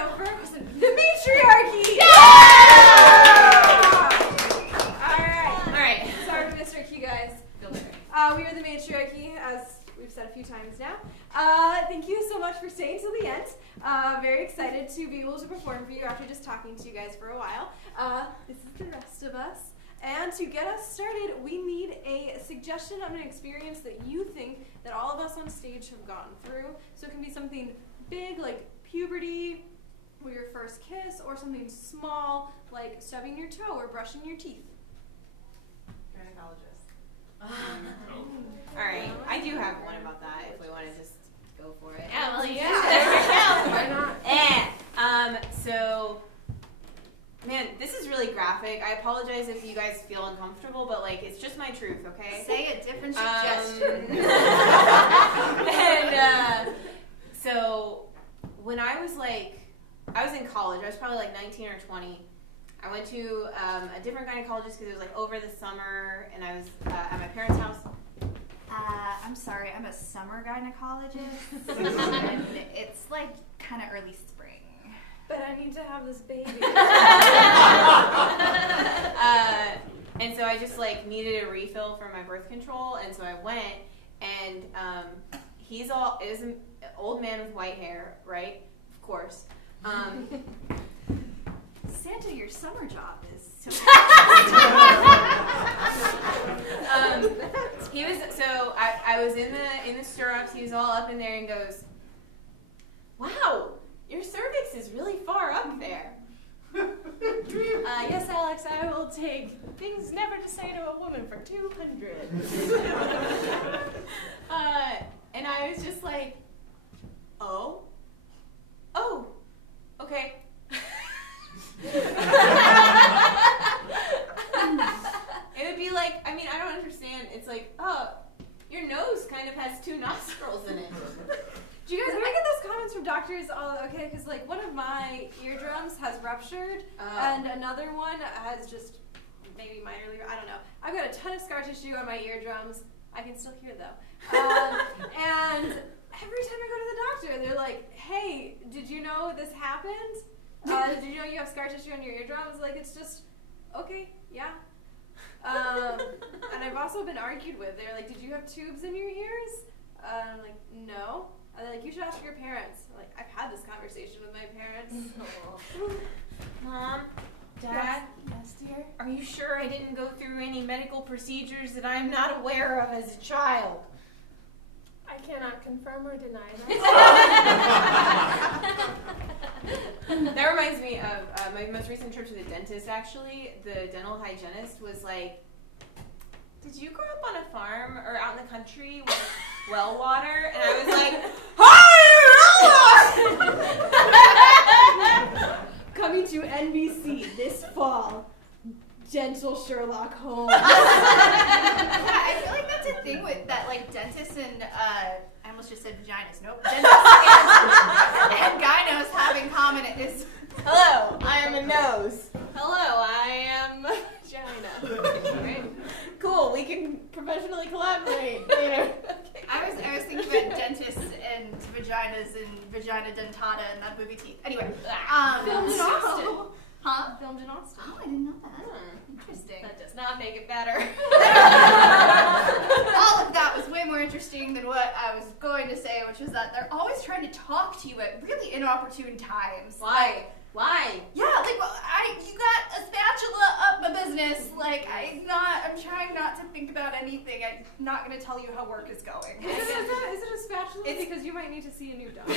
over the Matriarchy! Yeah! Alright. Sorry to Mr. you guys. We are the Matriarchy, as we've said a few times now. Thank you so much for staying till the end. Very excited to be able to perform for you after just talking to you guys for a while. This is the rest of us. And to get us started, we need a suggestion of an experience that you think that all of us on stage have gone through. So it can be something big like puberty, or your first kiss, or something small like stubbing your toe or brushing your teeth. Gynecologist. Alright, I do have one about that if we want to just go for it. Yeah, well, yeah. Why not? So, man, this is really graphic. I apologize if you guys feel uncomfortable, but like, it's just my truth, okay? Say a different suggestion. So, when I was in college, I was probably like 19 or 20. I went to a different gynecologist because it was like over the summer, and I was at my parents' house. I'm sorry, I'm a summer gynecologist, and it's like kind of early spring. But I need to have this baby. And so I just like needed a refill for my birth control, and so I went, and it was an old man with white hair, right? Of course. Santa, your summer job is so he was so I was in the stirrups. He was all up in there and goes, "Wow, your cervix is really far up there." Yes, Alex, I will take things never to say to a woman for 200. And I was just like, oh, okay. It would be like, I mean, I don't understand. It's like, oh, your nose kind of has two nostrils in it. Do you guys, I get those comments from doctors, because like one of my eardrums has ruptured, and another one has just maybe minorly, I don't know. I've got a ton of scar tissue on my eardrums. I can still hear though. And every time I go to the doctor, they're like, hey, did you know this happened? Did you know you have scar tissue on your eardrums? Like, it's just, okay, yeah. And I've also been argued with. They're like, did you have tubes in your ears? I'm like, no. And they're like, you should ask your parents. I'm like, I've had this conversation with my parents. Mom, Dad, Yes, dear. are you sure I didn't go through any medical procedures that I'm not aware of as a child? I cannot confirm or deny that. That reminds me of my most recent trip to the dentist, actually. The dental hygienist was like, did you grow up on a farm or out in the country with well water? And I was like, hi! Coming to NBC this fall, Dental Sherlock Holmes. Yeah, I feel like that's a thing with that, like dentists and I almost just said vaginas. Nope. Dentists and gynos have in common is. Hello, I am a nose. Hello, I am a vagina. Right? Cool, we can professionally collaborate later. Okay. I was thinking about dentists and vaginas and vagina dentata and that booby teeth. Anyway, Filmed in Austin. Huh? Filmed in Austin. Oh, I didn't know that. Interesting. That does not make it better. All of that was way more interesting than what I was going to say, which was that they're always trying to talk to you at really inopportune times. Why? Why? Yeah, like, well, you got a spatula up my business. Like, I'm trying not to think about anything. I'm not going to tell you how work is going. Is it a spatula? It's because you might need to see a new doctor.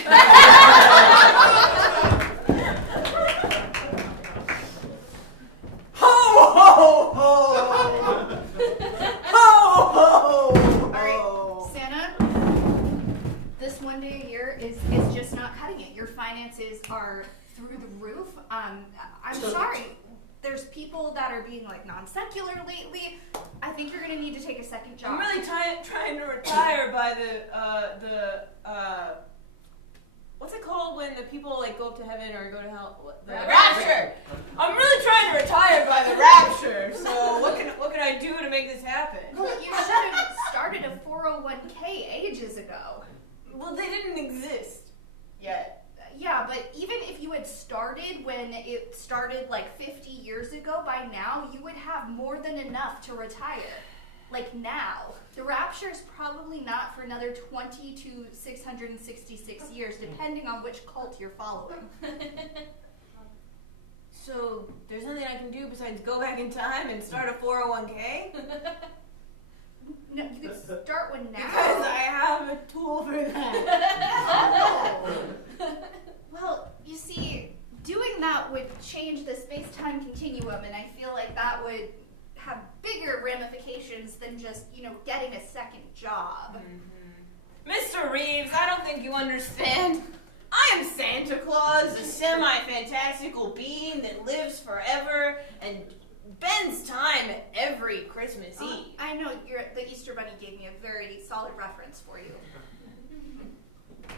Ho, ho, ho! Ho, ho, ho! All right, Santa, this one day a year is just not cutting it. Your finances are through the roof. I'm sorry. There's people that are being like non-secular lately. I think you're gonna need to take a second job. I'm really trying to retire by the what's it called when the people like go up to heaven or go to hell? The rapture. I'm really trying to retire by the rapture. So what can I do to make this happen? Well, you should have started a 401k ages ago. Well, they didn't exist yet. Yeah, but even if you had started when it started like 50 years ago, by now you would have more than enough to retire. Like now. The rapture is probably not for another 20 to 666 years, depending on which cult you're following. So there's nothing I can do besides go back in time and start a 401k? No, you could start one now. Because I have a tool for that. Well, you see, doing that would change the space-time continuum, and I feel like that would have bigger ramifications than just, getting a second job. Mr. Reeves, I don't think you understand. I am Santa Claus, a semi-fantastical being that lives forever and bends time every Christmas Eve. I know, the Easter Bunny gave me a very solid reference for you.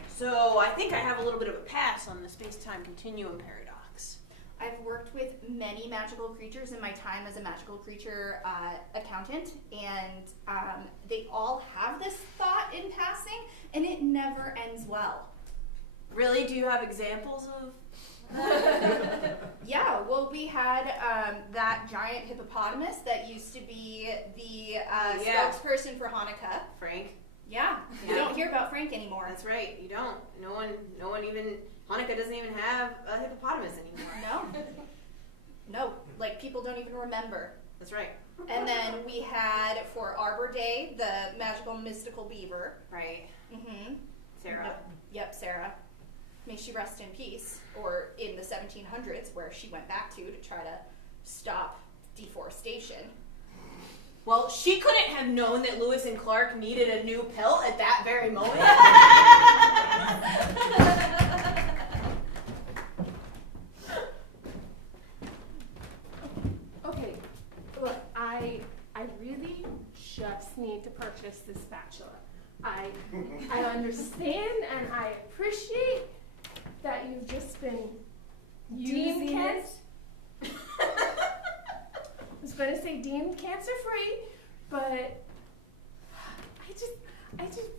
So I think I have a little bit of a pass on the space-time continuum paradox. I've worked with many magical creatures in my time as a magical creature accountant, and they all have this thought in passing, and it never ends well. Really? Do you have examples of? Yeah, well, we had that giant hippopotamus that used to be the spokesperson for Hanukkah. Frank? Yeah, you don't hear about Frank anymore. That's right, you don't. No one even, Hanukkah doesn't even have a hippopotamus anymore. No, like people don't even remember. That's right. And then we had, for Arbor Day, the magical mystical beaver. Right. Mm-hmm. Sarah. Yep, Sarah. May she rest in peace. Or in the 1700s, where she went back to try to stop deforestation. Well, she couldn't have known that Lewis and Clark needed a new pelt at that very moment. Okay, look, I really just need to purchase this spatula. I understand and I appreciate that you've just been using it. I was going to say deemed cancer-free, but I just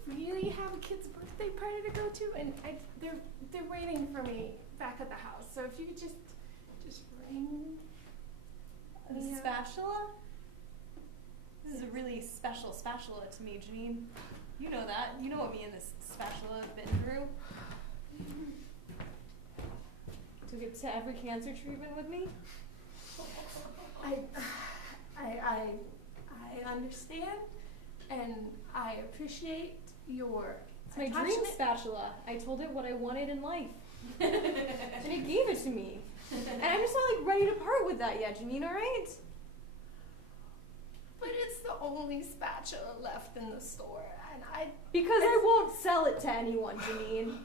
really have a kid's birthday party to go to, and they're waiting for me back at the house. So if you could just ring The spatula? This is a really special spatula to me, Janine. You know that. You know what me and this spatula have been through. Took it to every cancer treatment with me. I understand, and I appreciate your It's my dream spatula. I told it what I wanted in life. And it gave it to me. And I'm just not ready to part with that yet, Janine, alright? But it's the only spatula left in the store, and Because I won't sell it to anyone, Janine.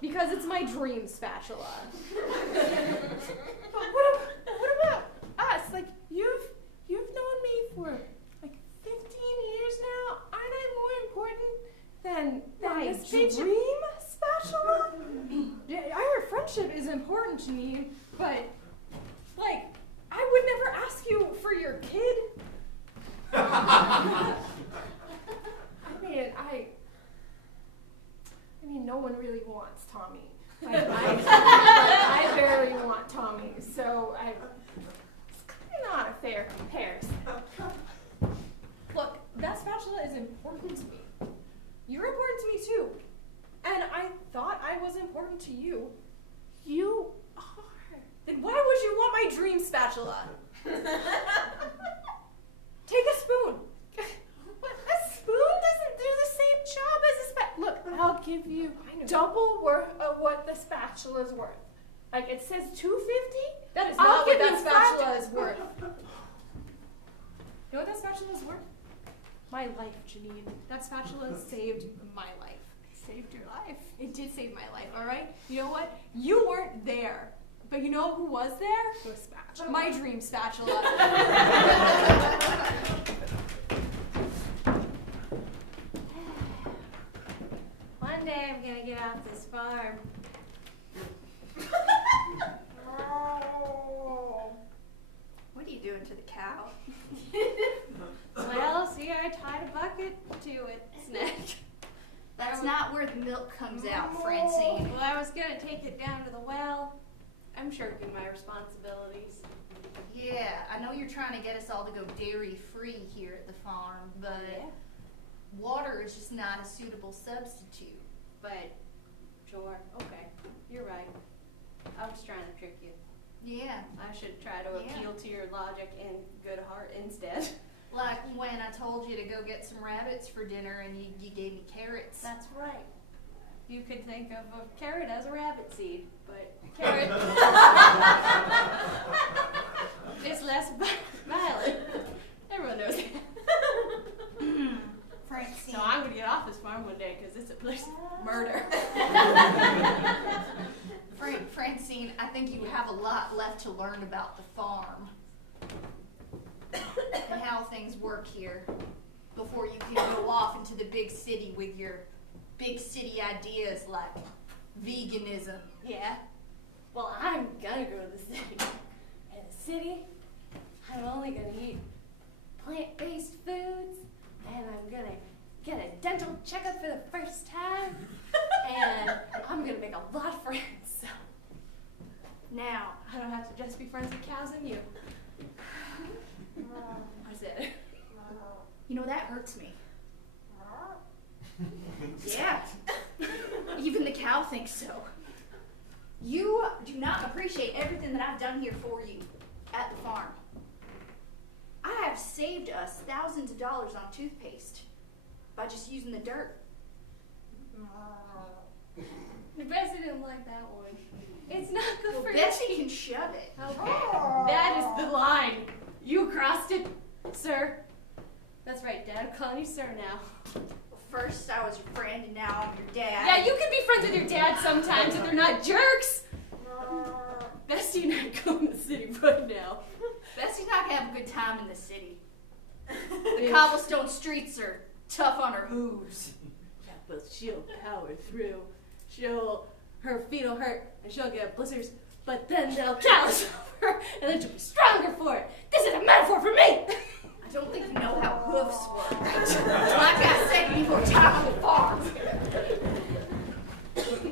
Because it's my dream spatula. But what about us? Like, you've known me for like 15 years now. Aren't I more important than My this dream spatula? Yeah, our friendship is important, Janine, but, like, I would never ask you for your kid. I mean, no one really wants Tommy. I barely want Tommy, so it's kind of not a fair comparison. Look, that spatula is important to me. You're important to me too. And I thought I was important to you. You are. Then why would you want my dream spatula? Take a spoon. A spoon doesn't do the same job as a spatula. Look, I'll give you double worth of what the spatula's worth. Like, it says $2.50. That is I'll not what give that you spatula $5. is worth. You know what that spatula is worth? My life, Janine. That spatula saved my life. It saved your life. It did save my life, alright? You know what? You weren't there. But you know who was there? The spatula. My dream spatula. One day I'm gonna get off this farm. What are you doing to the cow? Well, see, I tied a bucket to its neck. That's not where the milk comes out, Francine. Well, I was gonna take it down to the well, I'm shirking my responsibilities. Yeah, I know you're trying to get us all to go dairy-free here at the farm, but water is just not a suitable substitute. But, sure, okay, you're right. I was trying to trick you. Yeah, I should try to appeal to your logic and good heart instead. like when I told you to go get some rabbits for dinner and you gave me carrots. That's right. You could think of a carrot as a rabbit seed, but carrot is less violent. Everyone knows that. Francine. So I'm going to get off this farm one day because it's a place of murder. Francine, I think you have a lot left to learn about the farm and how things work here before you can go off into the big city with your big city ideas like veganism. Yeah. Well, I'm gonna go to the city. In the city, I'm only gonna eat plant-based foods, and I'm gonna get a dental checkup for the first time, and I'm gonna make a lot of friends. So now I don't have to just be friends with cows and you. I said it. You know, that hurts me. Yeah. Even the cow thinks so. You do not appreciate everything that I've done here for you at the farm. I have saved us thousands of dollars on toothpaste by just using the dirt. Bessie didn't like that one. It's not good Well, for Bessie you. can shove it. Okay, that is the line. You crossed it, sir. That's right, Dad. I'm calling you sir now. First I was your friend and now I'm your dad. Yeah, you can be friends with your dad sometimes if they're not jerks. Bessie and I go in the city right now. Bessie's not gonna have a good time in the city. The cobblestone streets are tough on her hooves. Yeah, but she'll power through. Her feet will hurt and she'll get blisters, but then they'll callous over and then she'll be stronger for it. This is a metaphor for me. I don't think you know how hoofs work. Like I said before, time on the farm.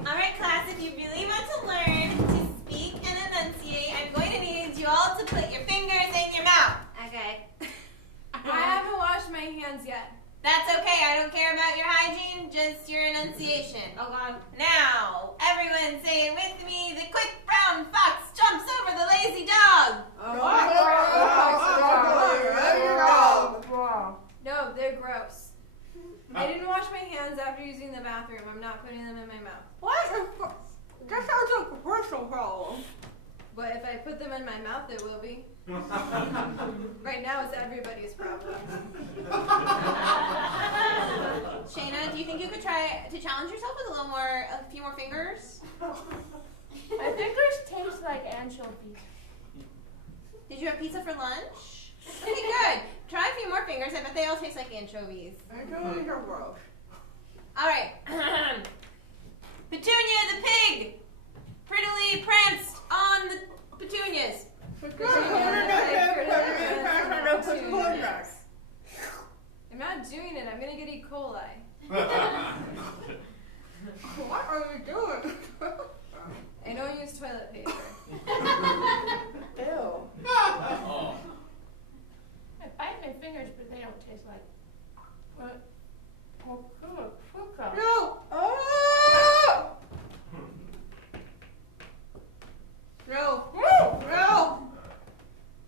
Alright, class, if you really want to learn to speak and enunciate, I'm going to need you all to put your fingers in your mouth. Okay. I haven't washed my hands yet. That's okay, I don't care about your hygiene, just your enunciation. Oh God. Now, everyone say it with me, the quick brown fox jumps over the lazy dog. No, they're gross. I didn't wash my hands after using the bathroom. I'm not putting them in my mouth. What? That sounds like a personal problem. But if I put them in my mouth, it will be. Right now, it's everybody's problem. Shayna, do you think you could try to challenge yourself with a few more fingers? My fingers taste like anchovies. Did you have pizza for lunch? Okay, good. Try a few more fingers. I bet they all taste like anchovies. Anchovies are gross. All right. Petunia the pig prettily pranced on the petunias. I'm not doing it. I'm gonna get E. coli. What are you doing? I don't use toilet paper. Ew. I bite my fingers, but they don't taste like. No. Oh. No. No.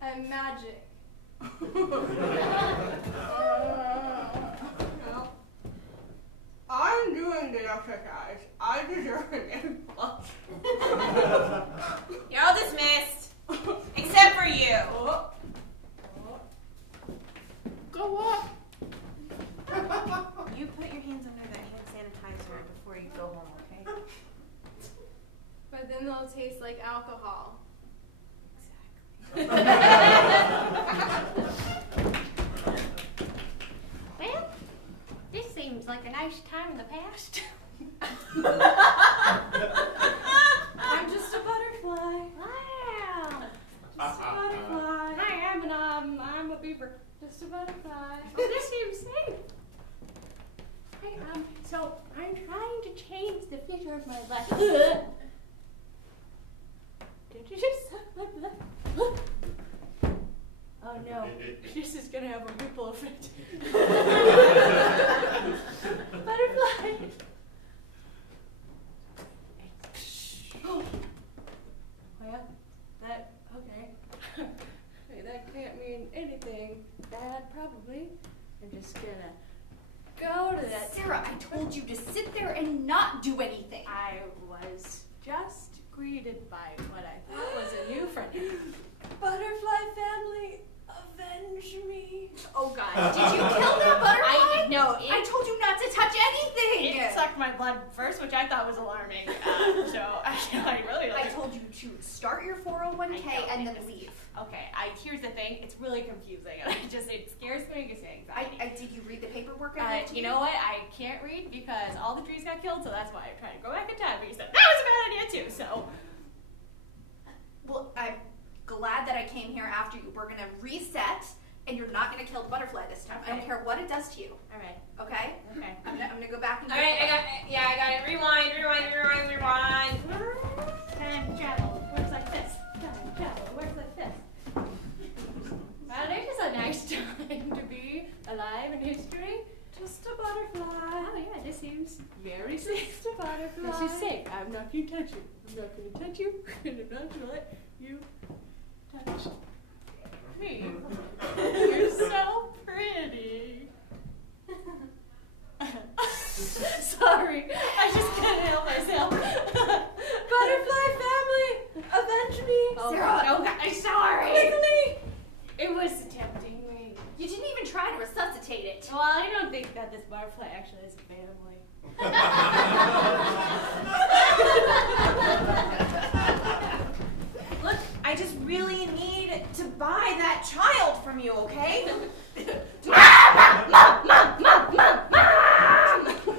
I'm magic. I'm doing the exercise. I deserve an A+. You're all dismissed, except for you. Go up. You put your hands under that hand sanitizer before you go home, okay? But then they'll taste like alcohol. Well, this seems like a nice time in the past. I'm just a butterfly. Wow. Just a butterfly. I am, and I'm a beaver. Just a butterfly. Oh, this seems safe. So I'm trying to change the future of my life. Did you this is gonna have a ripple effect. Butterfly. Oh. Well, that, okay. Hey, that can't mean anything bad, probably. I'm just gonna go to that. Sarah, I told you to sit there and not do anything. I was just greeted by what I thought was a new friend. Butterfly family, avenge me. Oh God, did you kill that butterfly? No, I told you not to touch anything. it sucked my blood first, which I thought was alarming. So I really I told you to start your 401k and then leave. Okay, here's the thing. It's really confusing, and it scares me and gives me anxiety. Did you read the paperwork? You know what? I can't read because all the trees got killed, so that's why I'm trying to go back in time. But you said that was a bad idea too. So, Well, I'm glad that I came here after you. We're gonna reset, and you're not gonna kill the butterfly this time. I don't care what it does to you. all right, Okay? okay. I'm gonna go back and All right, I got it. Rewind. Time travel works like this. Time travel works like this. Well, it is a nice time to be alive in history. Just a butterfly. Oh yeah, this seems very safe. Just a butterfly. This is safe. I'm not going to touch you. I'm not going to touch you. And I'm not going to let you touch me. You're so pretty. Sorry, I just couldn't help myself. Butterfly family, avenge me. Oh, Sarah, no, I'm sorry. It was tempting me. you didn't even try to resuscitate it. Well, I don't think that this butterfly actually has a family. Look, I just really need to buy that child from you, okay?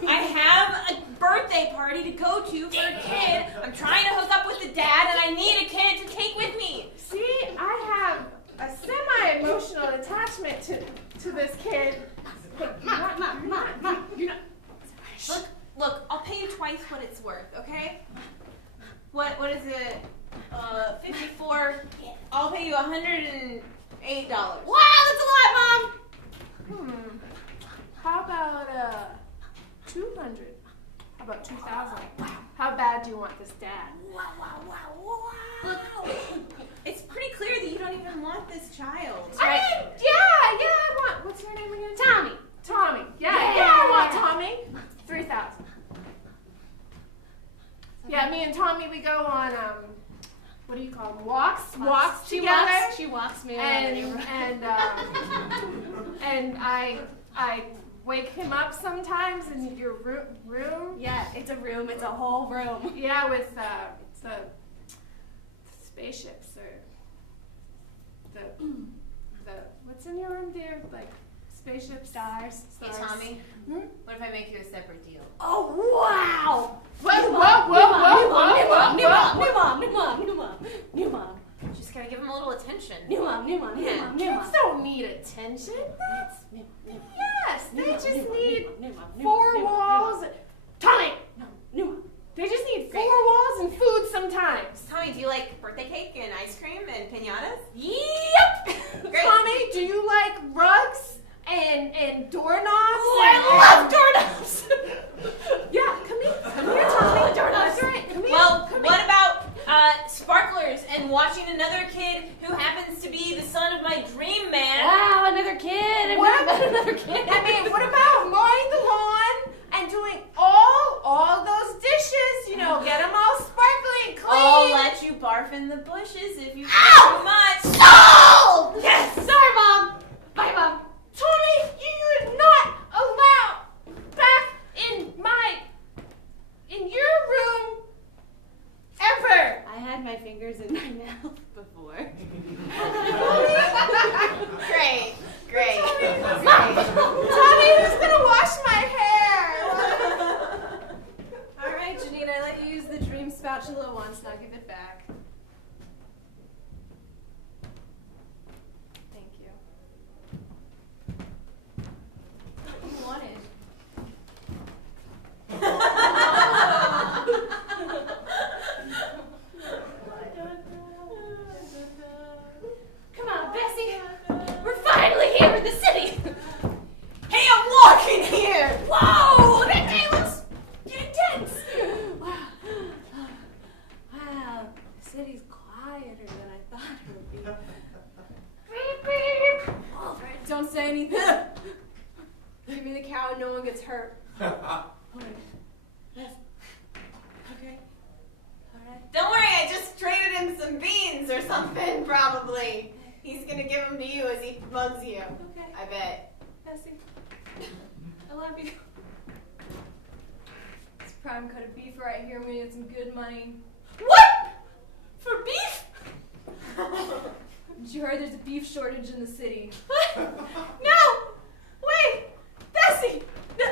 I have a birthday party to go to for a kid. I'm trying to hook up with the dad, and I need a kid to take with me. See, I have a semi-emotional attachment to this kid. But Look, I'll pay you twice what it's worth, okay? What is it? 54. I'll pay you $108. Wow, that's a lot, Mom. How about 200? How about 2,000? How bad do you want this dad? Look, it's pretty clear that you don't even want this child. I want. What's your name again? Tommy. Yeah, I want Tommy. 3,000. Yeah, me and Tommy, we go on what do you call them? Walks together. She walks me And I wake him up sometimes in your room. Yeah, it's a room. It's a whole room. Yeah, with the spaceships or the what's in your room, dear? Like spaceships, stars. Hey, Tommy, what if I make you a separate deal? Oh, wow. New mom. Just gotta give him a little attention. New mom. Kids don't need attention. Yes, they just need four walls. Tommy! New mom. They just need four walls and food sometimes. Tommy, do you like birthday cake and ice cream and piñatas? Yep! Great. Tommy, do you like rugs and doorknobs? I love doorknobs. Yeah, come here, Tommy. Doorknobs. That's right. Come here. Well, what about sparklers and watching another kid who happens to be the son of my dream man? Wow, another kid. What about another kid? I mean, what about mowing the lawn and doing all those dishes? You know, get them all sparkly and clean. I'll let you barf in the bushes if you do too much. Oh! Yes. Sorry, Mom. Bye, Mom. Tommy, you're not allowed back in your room ever. I had my fingers in my mouth before. Great. Tommy, who's gonna wash my hair? All right, Janine, I let you use the dream spatula once. Now give it back. Thank you. What you wanted? Come on, Bessie. We're finally here. quieter than I thought it would be. Beep, beep. All right, don't say anything. Give me the cow and no one gets hurt. Okay. Yes. Okay. All right. Don't worry, I just traded him some beans or something, probably. He's gonna give them to you as he bugs you. Okay. I bet. Bessie, I love you. This prime cut of beef right here. I'm gonna get some good money. What? For beef? Did you heard there's a beef shortage in the city? What? No! Wait! Bessie! No.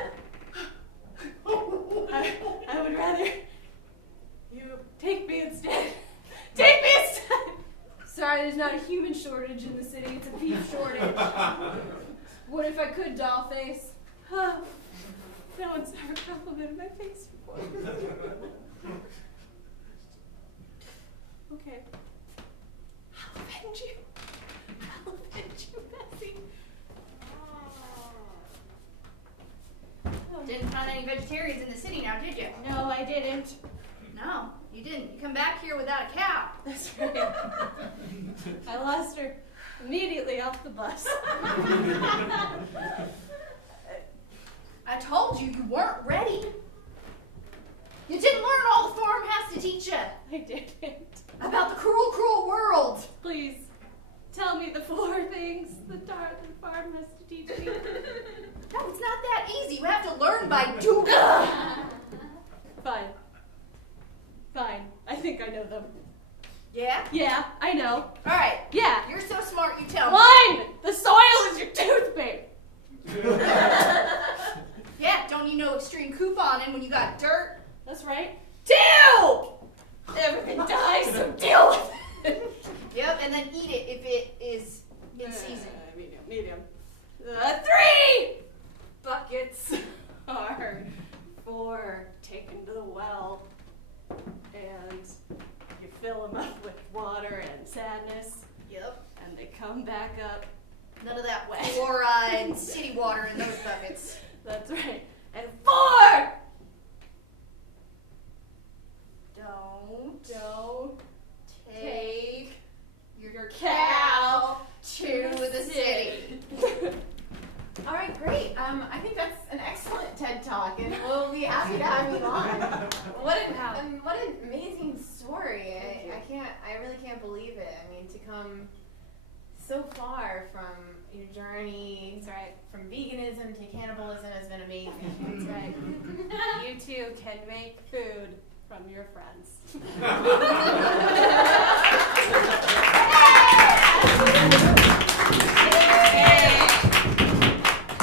I would rather you take me instead. Take me instead! Sorry, there's not a human shortage in the city. It's a beef shortage. What if I could, Dollface? No one's ever complimented my face before. Okay. I'll avenge you. I'll avenge you, Bessie. Didn't find any vegetarians in the city now, did you? No, I didn't. No, you didn't. You come back here without a cow. That's right. I lost her immediately off the bus. I told you you weren't ready. You didn't learn all the farm has to teach you I didn't. about the cruel, cruel world. Please, tell me the 4 things the farm has to teach me. No, it's not that easy. You have to learn by doing. Fine. Fine. I think I know them. Yeah? Yeah, I know. All right. Yeah. You're so smart, you tell me. 1. The soil is your toothpick. Yeah, don't you know extreme couponing when you got dirt? That's right. 2. Everything dies, so deal with it. Yep, and then eat it if it is in season. Medium. 3. Buckets are for taken to the well, and you fill them up with water and sadness, Yep. and they come back up. None of that fluoride city water in those buckets. That's right. And 4. Don't Take your cow to the city. All right, great. I think that's an excellent TED Talk, and we'll be happy to have you on. What an amazing story. I really can't believe it. I mean, to come so far from your journey. That's right. From veganism to cannibalism has been amazing. That's right. You too can make food from your friends.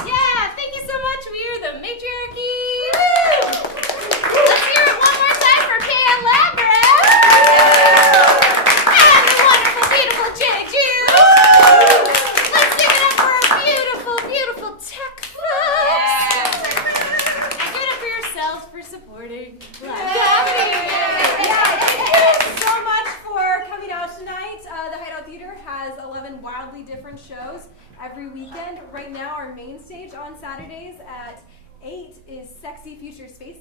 Yeah, thank you so much. We are the Matriarchy. Let's hear it one more time for Pan Labra. And the wonderful, beautiful Jenna Jew. Let's give it up for our beautiful, beautiful tech folks. And give it up for yourselves for supporting Black Coffee. Thank you so much for coming out tonight. The Hideout Theater has 11 wildly different shows every weekend. Right now, our main stage on Saturdays at 8 is Sexy Future Space